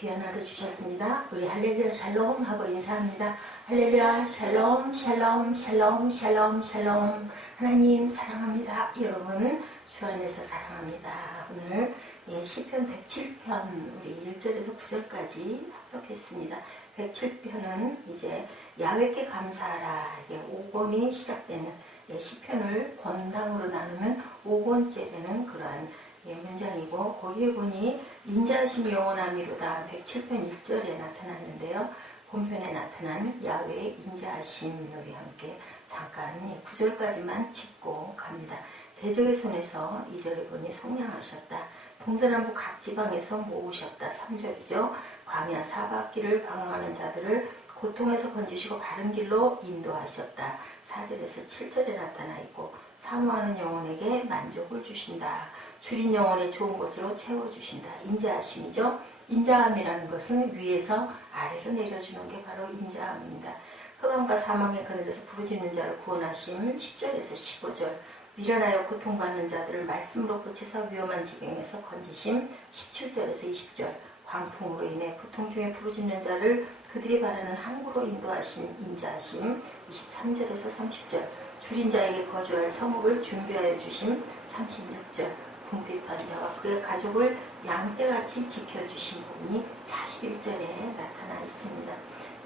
귀한 하루 주셨습니다. 우리 할렐루야 샬롬 하고 인사합니다. 할렐루야 샬롬 샬롬 샬롬 샬롬 샬롬. 하나님 사랑합니다. 여러분 주 안에서 사랑합니다. 오늘 시편 107편 우리 1절에서 9절까지 합독했습니다. 107편은 이제 야훼께 감사하라, 이게 5권이 시작되는 시편을 권당으로 나누면 5권째 되는 그러한 문장이고, 거기에 보니 인자하심이 영원함이로다 107편 1절에 나타났는데요. 본편에 나타난 야훼의 인자하심 우리 함께 잠깐 9절까지만 짚고 갑니다. 대적의 손에서 2절에 보니 속량하셨다. 동서남북 각 지방에서 모으셨다. 3절이죠. 광야 사바퀴를 방황하는 자들을 고통에서 건지시고 바른 길로 인도하셨다. 4절에서 7절에 나타나 있고, 사모하는 영혼에게 만족을 주신다. 줄인 영혼의 좋은 것으로 채워주신다. 인자하심이죠. 인자함이라는 것은 위에서 아래로 내려주는 게 바로 인자함입니다. 흑암과 사망의 그늘에서 부르짖는 자를 구원하심 10절에서 15절. 미련하여 고통받는 자들을 말씀으로 고쳐서 위험한 지경에서 건지심 17절에서 20절. 광풍으로 인해 고통 중에 부르짖는 자를 그들이 바라는 항구로 인도하신 인자하심 23절에서 30절. 줄인 자에게 거주할 성읍을 준비하여 주심 36절. 궁핍한 자와 그의 가족을 양떼같이 지켜주신 분이 41절에 나타나 있습니다.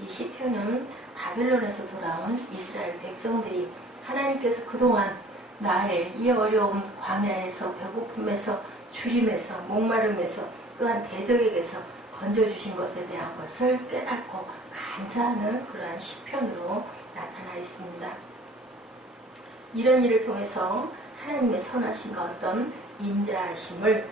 이 시편은 바벨론에서 돌아온 이스라엘 백성들이 하나님께서 그동안 나의 이 어려움, 광야에서 배고픔에서 주림에서 목마름에서 또한 대적에게서 건져주신 것에 대한 것을 깨닫고 감사하는 그러한 시편으로 나타나 있습니다. 이런 일을 통해서 하나님의 선하심과 어떤 인자하심을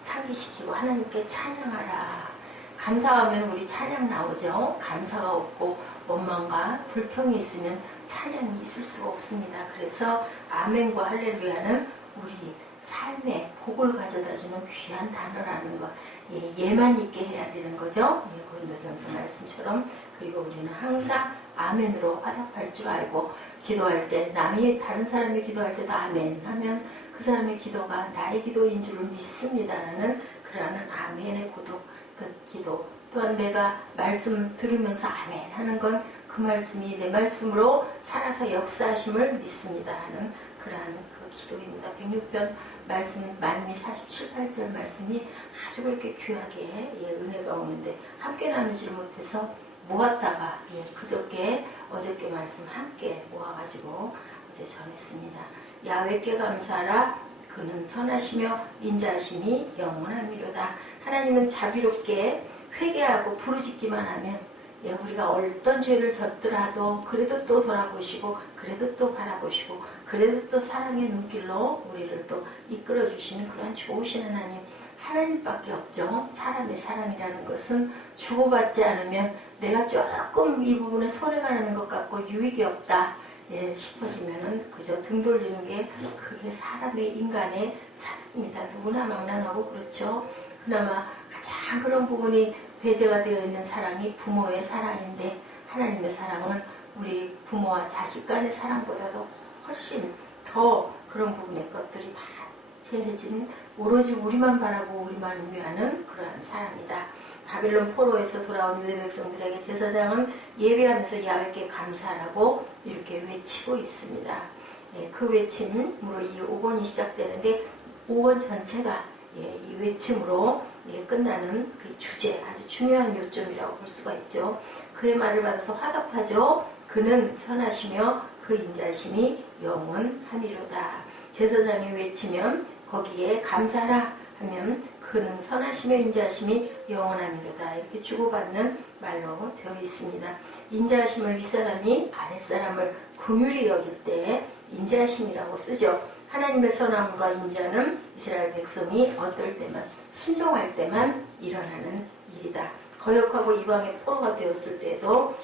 상기시키고 하나님께 찬양하라. 감사하면 우리 찬양 나오죠. 감사가 없고 원망과 불평이 있으면 찬양이 있을 수가 없습니다. 그래서 아멘과 할렐루야는 우리 삶에 복을 가져다주는 귀한 단어라는 것, 예만 있게 해야 되는 거죠. 고린도전서 말씀처럼. 그리고 우리는 항상 아멘으로 화답할 줄 알고, 기도할 때 다른 사람이 기도할 때도 아멘 하면 그 사람의 기도가 나의 기도인 줄을 믿습니다라는 그러한 아멘의 기도. 또한 내가 말씀 들으면서 아멘 하는 건 그 말씀이 내 말씀으로 살아서 역사하심을 믿습니다 하는 그러한 그 기도입니다. 106편 말씀 만미 47, 8절 말씀이 아주 그렇게 귀하게 은혜가 오는데 함께 나누지를 못해서 모았다가 어저께 말씀 함께 모아가지고 어제 전했습니다. 야훼께 감사하라. 그는 선하시며 인자하심이 영원함이로다. 하나님은 자비롭게 회개하고 부르짖기만 하면 우리가 어떤 죄를 졌더라도 그래도 또 돌아보시고, 그래도 또 바라보시고, 그래도 또 사랑의 눈길로 우리를 또 이끌어주시는 그런 좋으신 하나님밖에 없죠. 사람의 사랑이라는 것은 주고받지 않으면 내가 조금 이 부분에 손해가 나는 것 같고 유익이 없다 싶어지면은 그저 등 돌리는 게 그게 사람의 인간의 사랑입니다. 누구나 망난하고 그렇죠. 그나마 가장 그런 부분이 배제가 되어 있는 사랑이 부모의 사랑인데, 하나님의 사랑은 우리 부모와 자식 간의 사랑보다도 훨씬 더 그런 부분의 것들이 다 제해진, 오로지 우리만 바라고 우리만 위하는 그러한 사랑이다. 바벨론 포로에서 돌아온 유대 백성들에게 제사장은 예배하면서 야훼께 감사하라고 이렇게 외치고 있습니다. 그 외침으로 이 5권이 시작되는데 5권 전체가 이 외침으로 끝나는 그 주제, 아주 중요한 요점이라고 볼 수가 있죠. 그의 말을 받아서 화답하죠. 그는 선하시며 그 인자심이 영원함이로다. 제사장이 외치면 거기에 감사라 하면 그는 선하시며 인자하심이 영원함이로다. 이렇게 주고받는 말로 되어 있습니다. 인자하심을 윗사람이 아랫사람을 긍휼히 여길 때 인자하심이라고 쓰죠. 하나님의 선함과 인자는 이스라엘 백성이 어떨 때만, 순종할 때만 일어나는 일이다. 거역하고 이방의 포로가 되었을 때도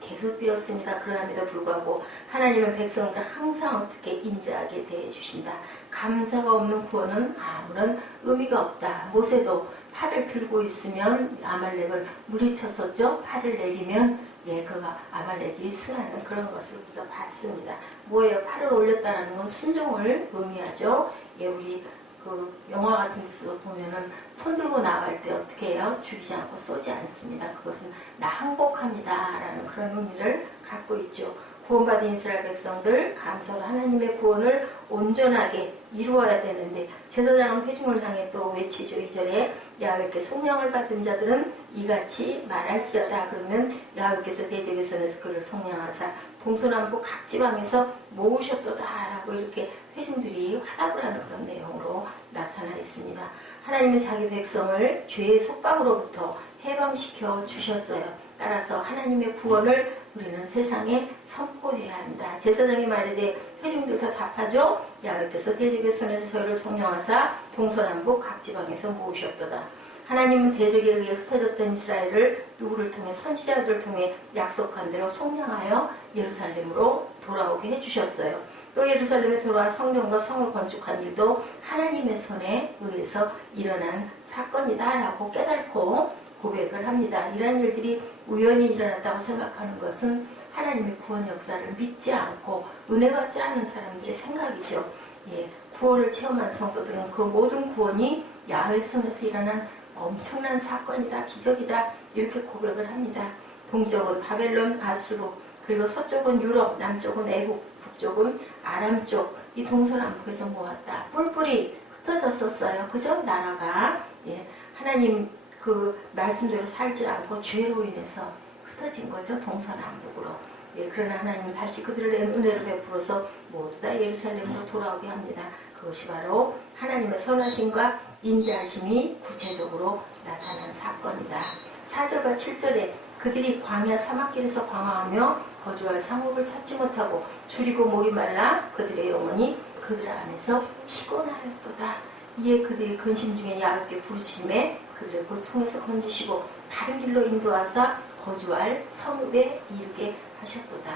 계속되었습니다. 그러함에도 불구하고 하나님은 백성들 항상 어떻게 인자하게 대해주신다. 감사가 없는 구원은 아무런 의미가 없다. 모세도 팔을 들고 있으면 아말렉을 물리쳤었죠. 팔을 내리면 그가 아말렉이 승하는 그런 것을 우리가 봤습니다. 뭐예요? 팔을 올렸다는 건 순종을 의미하죠. 우리 그 영화 같은 데서 보면은 손 들고 나갈 때 어떻게 해요? 죽이지 않고 쏘지 않습니다. 그것은 나 항복합니다 라는 그런 의미를 갖고 있죠. 구원받은 이스라엘 백성들 감사로 하나님의 구원을 온전하게 이루어야 되는데 제사장은 회중을 향해 또 외치죠. 2절에 야훼께 속량을 받은 자들은 이같이 말할지어다. 그러면 야훼께서 대적의 손에서 그를 속량하사 동서남북 각 지방에서 모으셨도다 라고 이렇게 회중들이 화답을 하는 그런 내용으로 나타나 있습니다. 하나님은 자기 백성을 죄의 속박으로부터 해방시켜 주셨어요. 따라서 하나님의 구원을 우리는 세상에 선포해야 한다. 제사장이 말하되 회중들도 답하죠. 야훼께서 대적의 손에서 저희를 속량하사 동서남북 각 지방에서 모으셨도다. 하나님은 대적에 의해 흩어졌던 이스라엘을 누구를 통해 선지자들을 통해 약속한 대로 속량하여 예루살렘으로 돌아오게 해주셨어요. 또 예루살렘에 돌아와 성전과 성을 건축한 일도 하나님의 손에 의해서 일어난 사건이다 라고 깨닫고 고백을 합니다. 이러한 일들이 우연히 일어났다고 생각하는 것은 하나님의 구원 역사를 믿지 않고 은혜 받지 않는 사람들의 생각이죠. 예, 구원을 체험한 성도들은 그 모든 구원이 야훼 손에서 일어난 엄청난 사건이다, 기적이다 이렇게 고백을 합니다. 동쪽은 바벨론, 아수르, 그리고 서쪽은 유럽, 남쪽은 애국, 북쪽은 아람 쪽, 이 동서남북에서 모았다. 뿔뿔이 흩어졌었어요. 그죠? 나라가. 예, 하나님 그 말씀대로 살지 않고 죄로 인해서 흩어진 거죠. 동서남북으로. 예, 그러나 하나님은 다시 그들을 은혜를 베풀어서 모두 다 예루살렘으로 돌아오게 합니다. 그것이 바로 하나님의 선하심과 인자하심이 구체적으로 나타난 사건이다. 4절과 7절에 그들이 광야 사막길에서 방황하며 거주할 상업을 찾지 못하고 줄이고 목이 말라 그들의 영혼이 그들 안에서 피곤하였도다. 이에 그들이 근심 중에 야훼께 부르짖음에 그들을 고통에서 건지시고 바른 길로 인도하사 거주할 성읍에 이르게 하셨도다.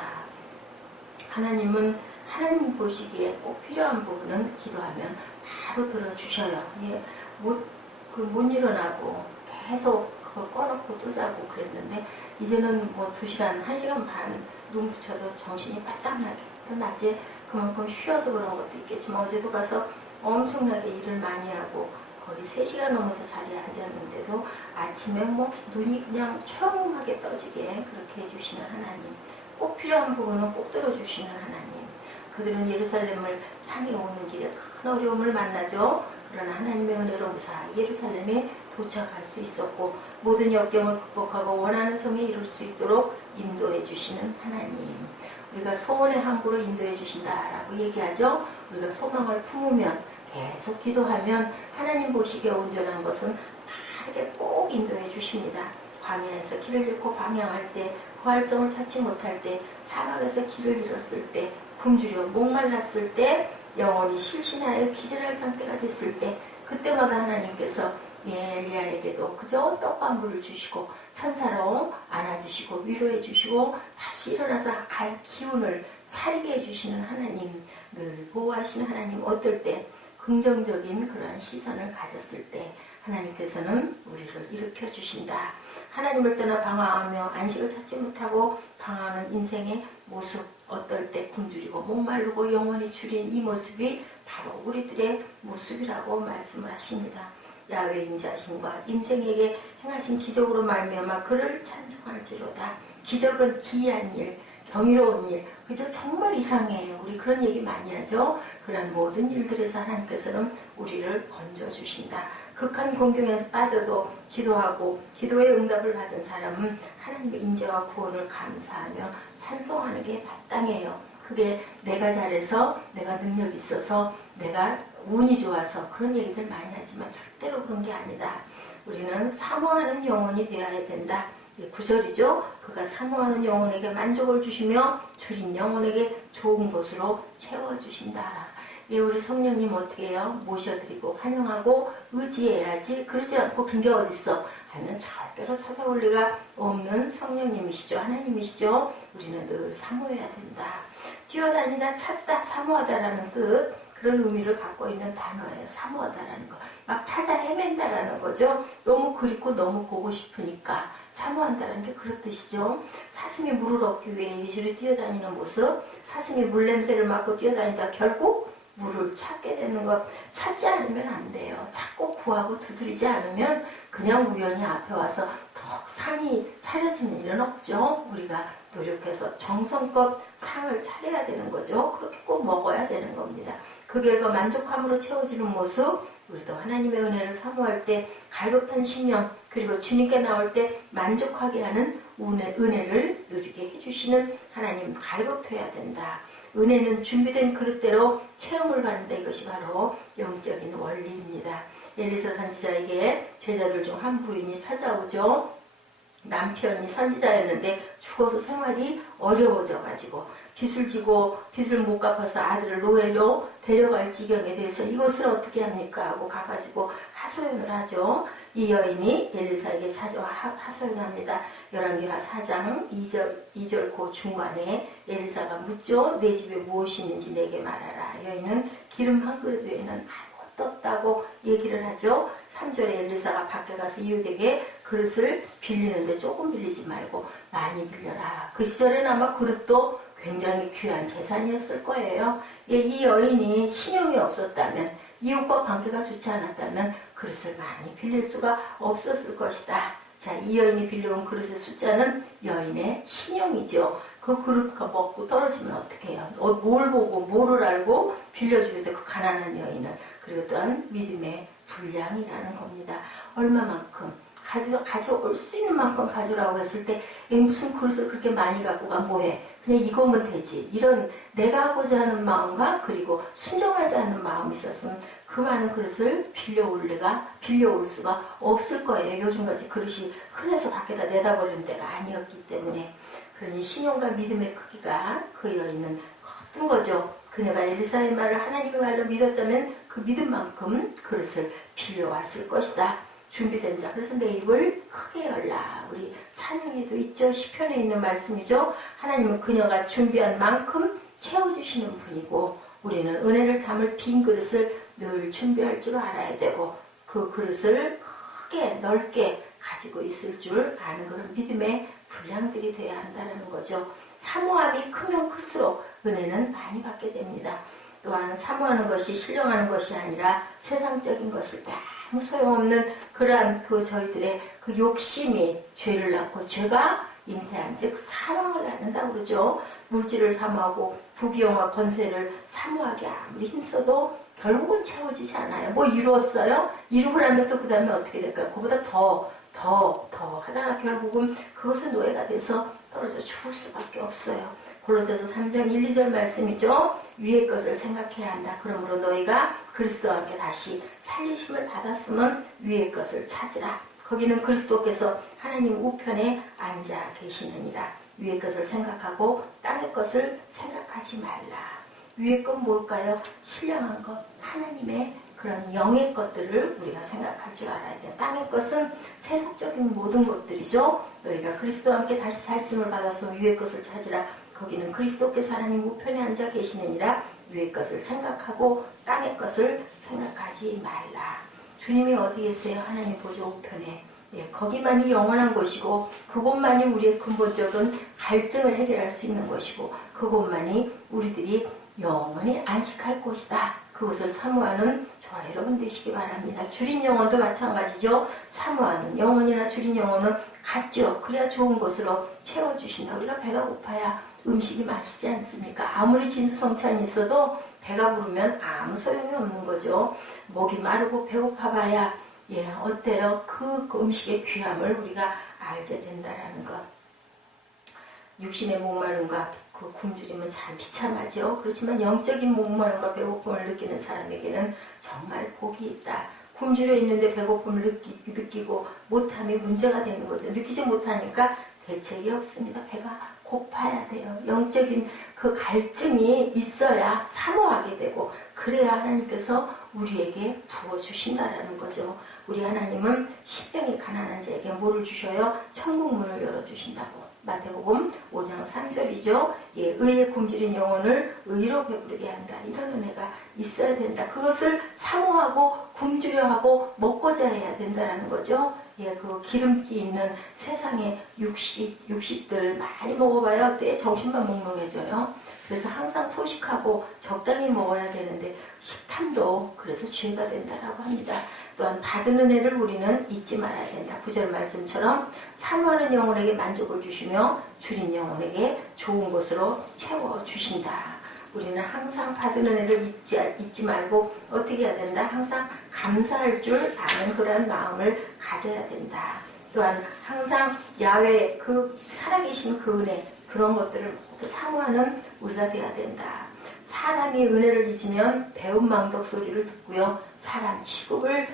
하나님은 하나님 보시기에 꼭 필요한 부분은 기도하면 바로 들어주셔요. 예, 못 일어나고 계속 그걸 꺼놓고 또 자고 그랬는데 이제는 뭐 2시간, 1시간 반 눈 붙여서 정신이 바짝나게 또 낮에 그만큼 쉬어서 그런 것도 있겠지만 어제도 가서 엄청나게 일을 많이 하고 거의 3시간 넘어서 자리에 앉았는데도 아침에 뭐 눈이 그냥 초롱하게 떠지게 그렇게 해주시는 하나님, 꼭 필요한 부분은 꼭 들어주시는 하나님. 그들은 예루살렘을 향해 오는 길에 큰 어려움을 만나죠. 그러나 하나님의 은혜로 무사히 예루살렘에 도착할 수 있었고 모든 역경을 극복하고 원하는 성에 이룰 수 있도록 인도해 주시는 하나님. 우리가 소원에 함부로 인도해 주신다라고 얘기하죠. 우리가 소망을 품으면 계속 기도하면 하나님 보시기에 온전한 것은 바르게 꼭 인도해 주십니다. 광야에서 길을 잃고 방향할 때, 부활성을 찾지 못할 때, 사막에서 길을 잃었을 때, 굶주려 목말랐을 때, 영혼이 실신하여 기절할 상태가 됐을 때, 그때마다 하나님께서 엘리야에게도 그저 떡과 물을 주시고 천사로 안아주시고 위로해 주시고 다시 일어나서 갈 기운을 차리게 해주시는 하나님, 늘 보호하시는 하나님. 어떨 때 긍정적인 그런 시선을 가졌을 때 하나님께서는 우리를 일으켜 주신다. 하나님을 떠나 방황하며 안식을 찾지 못하고 방황하는 인생의 모습, 어떨 때 굶주리고 목마르고 영혼이 줄인 이 모습이 바로 우리들의 모습이라고 말씀을 하십니다. 야훼 인자하심과 인생에게 행하신 기적으로 말미암아 그를 찬송할지로다. 기적은 기이한 일, 경이로운 일, 그저 정말 이상해요. 우리 그런 얘기 많이 하죠. 그런 모든 일들에서 하나님께서는 우리를 건져주신다. 극한 공경에 빠져도 기도하고 기도의 응답을 받은 사람은 하나님의 인재와 구원을 감사하며 찬송하는 게 마땅해요. 그게 내가 잘해서, 내가 능력이 있어서, 내가 운이 좋아서 그런 얘기들 많이 하지만 절대로 그런 게 아니다. 우리는 사모하는 영혼이 되어야 된다. 9절이죠. 그가 사모하는 영혼에게 만족을 주시며 줄인 영혼에게 좋은 것으로 채워주신다. 예, 우리 성령님 어떻게 해요? 모셔드리고 환영하고 의지해야지. 그러지 않고 그런 게 어딨어 하면 절대로 찾아올 리가 없는 성령님이시죠. 하나님이시죠. 우리는 늘 사모해야 된다. 뛰어다니다 찾다 사모하다라는 뜻, 그런 의미를 갖고 있는 단어예요. 사모하다라는 거. 막 찾아 헤맨다라는 거죠. 너무 그립고 너무 보고 싶으니까 사모한다는 게 그런 뜻이죠. 사슴이 물을 얻기 위해 이리저리 뛰어다니는 모습, 사슴이 물 냄새를 맡고 뛰어다니다 결국 물을 찾게 되는 것, 찾지 않으면 안 돼요. 찾고 구하고 두드리지 않으면 그냥 우연히 앞에 와서 턱 상이 차려지는 일은 없죠. 우리가 노력해서 정성껏 상을 차려야 되는 거죠. 그렇게 꼭 먹어야 되는 겁니다. 그 결과 만족함으로 채워지는 모습, 우리도 하나님의 은혜를 사모할 때 갈급한 심령, 그리고 주님께 나올 때 만족하게 하는 은혜를 누리게 해주시는 하나님 갈급해야 된다. 은혜는 준비된 그릇대로 체험을 가는데 이것이 바로 영적인 원리입니다. 엘리사 선지자에게 제자들 중 한 부인이 찾아오죠. 남편이 선지자였는데 죽어서 생활이 어려워져가지고 빚을 지고 빚을 못 갚아서 아들을 노예로 데려갈 지경에 대해서 이것을 어떻게 합니까? 하고 가가지고 하소연을 하죠. 이 여인이 엘리사에게 찾아와 하소연합니다. 열왕기하 4장 2절 그 중간에 엘리사가 묻죠. 내 집에 무엇이 있는지 내게 말하라. 여인은 기름 한 그릇 외에는 아무것도 없다고 얘기를 하죠. 3절에 엘리사가 밖에 가서 이웃에게 그릇을 빌리는데 조금 빌리지 말고 많이 빌려라. 그 시절에는 아마 그릇도 굉장히 귀한 재산이었을 거예요. 이 여인이 신용이 없었다면, 이웃과 관계가 좋지 않았다면 그릇을 많이 빌릴 수가 없었을 것이다. 자, 이 여인이 빌려온 그릇의 숫자는 여인의 신용이죠. 그 그릇 먹고 떨어지면 어떻게 해요? 뭘 보고 뭐를 알고 빌려주겠어요? 그 가난한 여인은. 그리고 또한 믿음의 분량이라는 겁니다. 얼마만큼 가져올 수 있는 만큼 가져오라고 했을 때 무슨 그릇을 그렇게 많이 갖고 가 뭐해? 그냥 이거면 되지. 이런 내가 하고자 하는 마음과 그리고 순종하지 않는 마음이 있었으면 그 많은 그릇을 빌려올 수가 없을 거예요. 요즘같이 그릇이 흔해서 밖에다 내다버리는 때가 아니었기 때문에. 그러니 신용과 믿음의 크기가 그 여인은 컸던 거죠. 그녀가 엘리사의 말을 하나님의 말로 믿었다면 그 믿음만큼 그릇을 빌려왔을 것이다. 준비된 자, 그래서 내 입을 크게 열라. 우리 찬양에도 있죠. 시편에 있는 말씀이죠. 하나님은 그녀가 준비한 만큼 채워주시는 분이고 우리는 은혜를 담을 빈 그릇을 늘 준비할 줄 알아야 되고 그 그릇을 크게 넓게 가지고 있을 줄 아는 그런 믿음의 분량들이 돼야 한다는 거죠. 사모함이 크면 클수록 은혜는 많이 받게 됩니다. 또한 사모하는 것이 신령하는 것이 아니라 세상적인 것일 때 아무 소용없는 그러한 저희들의 그 욕심이 죄를 낳고 죄가 잉태한 즉 사망을 낳는다고 그러죠. 물질을 사모하고 부귀영화 권세를 사모하기 아무리 힘써도 결국은 채워지지 않아요. 뭐 이루었어요? 이루고 나면 또 그 다음에 어떻게 될까요? 그보다 더 하다가 결국은 그것은 노예가 돼서 떨어져 죽을 수밖에 없어요. 골로새서 3장 1, 2절 말씀이죠. 위의 것을 생각해야 한다. 그러므로 너희가 그리스도와 함께 다시 살리심을 받았으면 위의 것을 찾으라. 거기는 그리스도께서 하나님 우편에 앉아 계시느니라. 위의 것을 생각하고 땅의 것을 생각하지 말라. 위의 건 뭘까요? 신령한 것, 하나님의 그런 영의 것들을 우리가 생각할 줄 알아야 돼. 땅의 것은 세속적인 모든 것들이죠. 너희가 그리스도와 함께 다시 살심을 받아서 위의 것을 찾으라. 거기는 그리스도께서 하나님 우편에 앉아 계시느니라. 위의 것을 생각하고 땅의 것을 생각하지 말라. 주님이 어디 계세요? 하나님 보좌 우편에. 거기만이 영원한 곳이고 그곳만이 우리의 근본적인 갈증을 해결할 수 있는 곳이고 그곳만이 우리들이 영원히 안식할 곳이다. 그것을 사모하는 저와 여러분 되시기 바랍니다. 줄인 영혼도 마찬가지죠. 사모하는 영혼이나 줄인 영혼은 같죠. 그래야 좋은 것으로 채워주신다. 우리가 배가 고파야 음식이 맛있지 않습니까? 아무리 진수성찬이 있어도 배가 부르면 아무 소용이 없는 거죠. 목이 마르고 배고파봐야 어때요? 그 음식의 귀함을 우리가 알게 된다라는 것. 육신의 목마름과 그 굶주림은 참 비참하죠. 그렇지만 영적인 목마름과 배고픔을 느끼는 사람에게는 정말 복이 있다. 굶주려 있는데 배고픔을 느끼고 못함이 문제가 되는 거죠. 느끼지 못하니까 대책이 없습니다. 배가 고파야 돼요. 영적인 그 갈증이 있어야 사모하게 되고 그래야 하나님께서 우리에게 부어주신다라는 거죠. 우리 하나님은 신령이 가난한 자에게 뭐를 주셔요? 천국 문을 열어주신다고. 마태복음 5장 3절이죠. 예, 의에 굶주린 영혼을 의로 배부르게 한다. 이런 은혜가 있어야 된다. 그것을 사모하고 굶주려 하고 먹고자 해야 된다라는 거죠. 예, 그 기름기 있는 세상의 육식들 많이 먹어봐야 어때? 정신만 몽롱해져요. 그래서 항상 소식하고 적당히 먹어야 되는데 식탐도 그래서 죄가 된다라고 합니다. 또한 받은 은혜를 우리는 잊지 말아야 된다. 9절 말씀처럼 사모하는 영혼에게 만족을 주시며 줄인 영혼에게 좋은 것으로 채워주신다. 우리는 항상 받은 은혜를 잊지 말고 어떻게 해야 된다? 항상 감사할 줄 아는 그런 마음을 가져야 된다. 또한 항상 야외 그 살아계신 그 은혜 그런 것들을 모두 사모하는 우리가 되어야 된다. 사람이 은혜를 잊으면 배은망덕 소리를 듣고요. 사람 취급을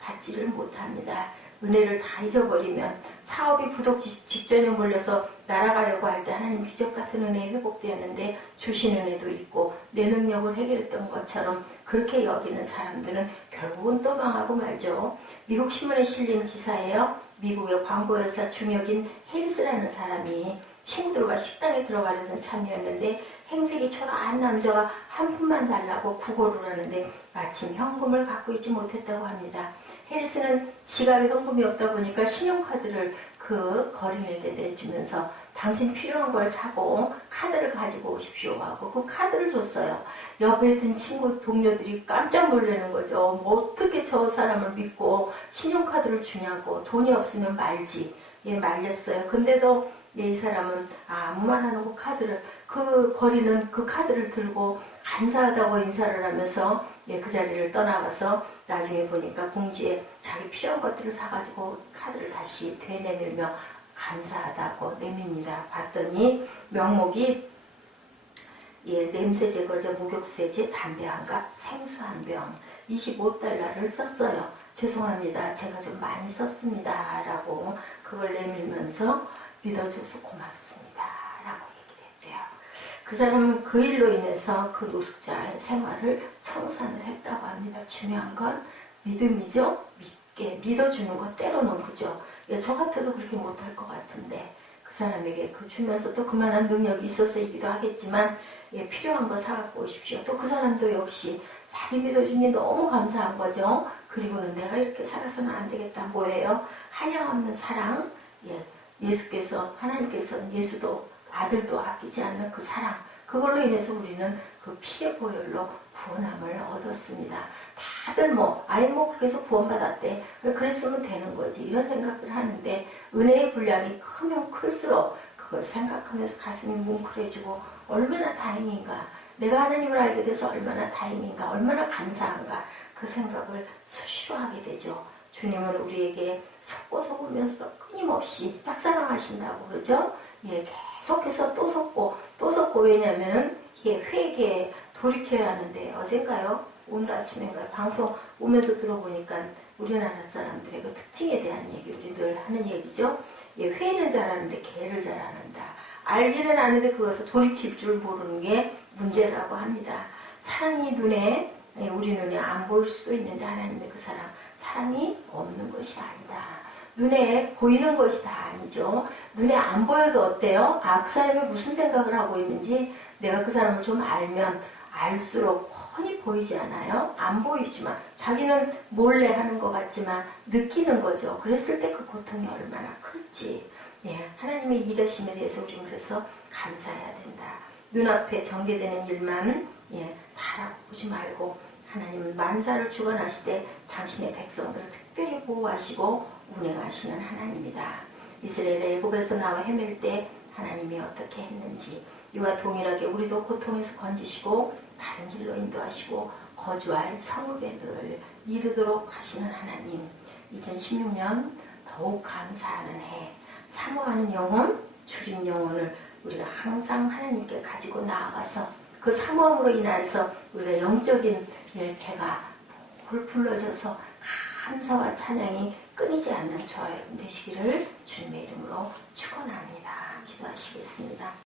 받지를 못합니다. 은혜를 다 잊어버리면 사업이 부도 직전에 몰려서 날아가려고 할 때 하나님 기적 같은 은혜에 회복되었는데 주신 은혜도 있고 내 능력을 해결했던 것처럼 그렇게 여기는 사람들은 결국은 또 망하고 말죠. 미국 신문에 실린 기사예요. 미국의 광고회사 중역인 해리스라는 사람이 친구들과 식당에 들어가려던 참이었는데 행색이 초라한 남자가 한 푼만 달라고 구걸을 하는데 마침 현금을 갖고 있지 못했다고 합니다. 해리스는 지갑에 현금이 없다 보니까 신용카드를 그 거린에게 내주면서 당신 필요한 걸 사고 카드를 가지고 오십시오 하고 그 카드를 줬어요. 옆에 든 친구 동료들이 깜짝 놀라는 거죠. 뭐 어떻게 저 사람을 믿고 신용카드를 주냐고. 돈이 없으면 말지. 예, 말렸어요. 근데도 이 사람은 아무 말 안 하고 카드를 그 거리는 그 카드를 들고 감사하다고 인사를 하면서 예, 그 자리를 떠나가서 나중에 보니까 봉지에 자기 필요한 것들을 사가지고 카드를 다시 되내밀며 감사하다고 내밉니다. 봤더니 명목이 예, 냄새 제거제, 목욕세제, 담배 한 갑, 생수 한 병, 25달러를 썼어요. 죄송합니다. 제가 좀 많이 썼습니다. 라고 그걸 내밀면서 믿어줘서 고맙습니다. 라고 얘기를 했대요. 그 사람은 그 일로 인해서 그 노숙자의 생활을 청산을 했다고 합니다. 중요한 건 믿음이죠. 믿어주는 것 때로는 그죠. 예, 저 같아도 그렇게 못할 것 같은데 그 사람에게 그 주면서 또 그만한 능력이 있어서이기도 하겠지만 예, 필요한 거 사갖고 오십시오. 또 그 사람도 역시 자기 믿어주니 너무 감사한 거죠. 그리고는 내가 이렇게 살아서는 안 되겠다. 뭐예요? 한량없는 사랑. 예, 예수께서 하나님께서는 예수도 아들도 아끼지 않는 그 사랑. 그걸로 인해서 우리는 그 피의 보혈로 구원함을 얻었습니다. 다들 계속 구원받았대. 그랬으면 되는 거지. 이런 생각을 하는데 은혜의 분량이 크면 클수록 그걸 생각하면서 가슴이 뭉클해지고 얼마나 다행인가. 내가 하나님을 알게 돼서 얼마나 다행인가. 얼마나 감사한가. 그 생각을 수시로 하게 되죠. 주님은 우리에게 섞고 속으면서 끊임없이 짝사랑하신다고 그러죠. 예, 계속해서 또 섞고 왜냐면은 이게 회개에 돌이켜야 하는데 어젠가요? 오늘 아침인가요? 방송 오면서 들어보니까 우리나라 사람들의 그 특징에 대한 얘기 우리 늘 하는 얘기죠. 예, 회는 잘하는데 개를 잘 안 한다. 알기는 아는데 그것을 돌이킬 줄 모르는 게 문제라고 합니다. 사랑이 우리 눈에 안 보일 수도 있는데 하나님의 그 사랑이 없는 것이 아니다. 눈에 보이는 것이 다 아니죠. 눈에 안 보여도 어때요? 그 사람이 무슨 생각을 하고 있는지 내가 그 사람을 좀 알면 알수록 훤히 보이지 않아요? 안 보이지만 자기는 몰래 하는 것 같지만 느끼는 거죠. 그랬을 때 그 고통이 얼마나 클지. 예, 하나님의 일하심에 대해서 우리는 그래서 감사해야 된다. 눈앞에 전개되는 일만 바라보지 말고 하나님은 만사를 주관하시되 당신의 백성들을 특별히 보호하시고 운행하시는 하나님이다. 이스라엘의 애굽에서 나와 헤맬 때 하나님이 어떻게 했는지 이와 동일하게 우리도 고통에서 건지시고 바른 길로 인도하시고 거주할 성읍에 늘 이르도록 하시는 하나님. 2016년 더욱 감사하는 해, 사모하는 영혼, 줄인 영혼을 우리가 항상 하나님께 가지고 나아가서 그 사모함으로 인해서 우리가 영적인 배가 볼 불러져서 감사와 찬양이 끊이지 않는 저와 여러분 되시기를 주님의 이름으로 축원합니다. 기도하시겠습니다.